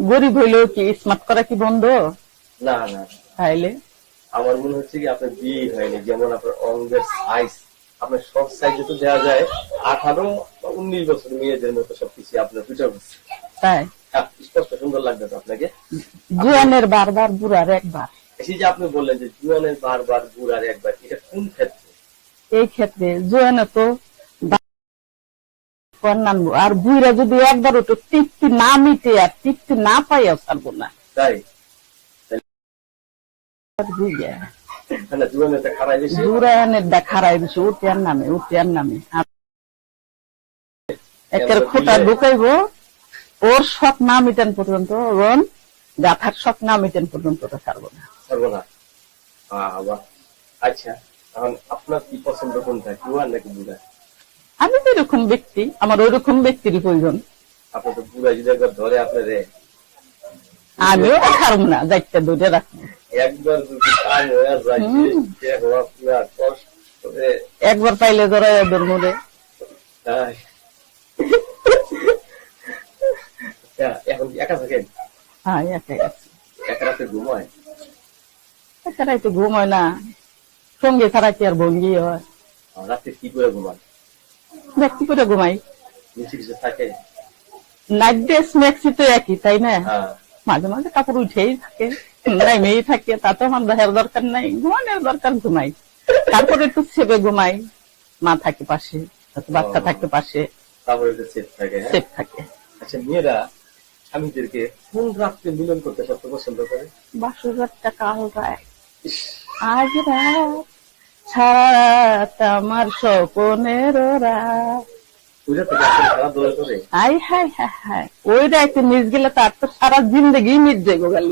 গরিব হইলেও কি স্মার্ট করা কি বন্ধ? না না তাইলে? আমার মনে হচ্ছে কি আপনার বিয়ে হয়নি যেমন আপনার অঙ্গের সাইজ আপনার সব সাইজে তো দেওয়া যায় আঠারো বা উনিশ বছর মেয়েদের মতো সবকিছু আপনার দুটো হচ্ছে। তাই? হ্যাঁ, স্পষ্ট সুন্দর লাগবে তো আপনাকে। জুয়ানের বারবার বুড়ার একবার। এই যে আপনি বললেন যে জুয়ানের বারবার বুড়ার একবার এটা কোন ক্ষেত্রে? এই ক্ষেত্রে জুয়ানে তো অন্যান্য আর বুড়া যদি একবার তৃপ্তি না মিটে আর তৃপ্তি না ছাড়বো না। তাই? বুঝে না জুয়ানেরটা খারাপ বেশি জুরায়নের দেখারাই দিছে উঠিয়ার নামে উঠিয়ার নামে। একের খোটা ঢুকাইব ওর শখ না মিটেন পর্যন্ত রন গাথার শখ না মিটেন পর্যন্ত ওটা ছাড়বো না। আচ্ছা এখন আপনার কি পছন্দ কোনটা নাকি বুড়া আমি তো এরকম ব্যক্তি আমার ওইরকম ব্যক্তির প্রয়োজন। ধরে আমিও ছাড়বো না দায়িত্ব দূরে রাখব। একবার পাইলে ধরা ওদের। আচ্ছা, এখন একা থাকেন? হ্যাঁ একাই একা রাতে ঘুমায় হয়? না। সঙ্গে ছাড়া কি আর ভঙ্গি হয়? আর রাতে কি করে ঘুমান করে ঘুমাই। নাইট ড্রেস ম্যাক্সি তো একই তাই না? হ্যাঁ। মাঝে মাঝে কাপড় উঠেই থাকে থাকে তাতে আমার দেখার দরকার নাই ঘুমানোর দরকার ঘুমাই। তারপরে একটু সেবে ঘুমাই মা থাকে পাশে বাচ্চা থাকে পাশে। তারপরে সেফ থাকে হ্যাঁ? সেফ থাকে। আচ্ছা মেয়েরা স্বামীদেরকে কোন রাত্রে মিলন করতে সবচেয়ে পছন্দ করে? বাসুর রাতটা কাল রায়। আজ রাত ছাড় আমার স্বপনের হাই হাই হাই হাই। ওই রাইতে মিস গেলে তার তো সারা জিন্দগি মিট যাইব গালি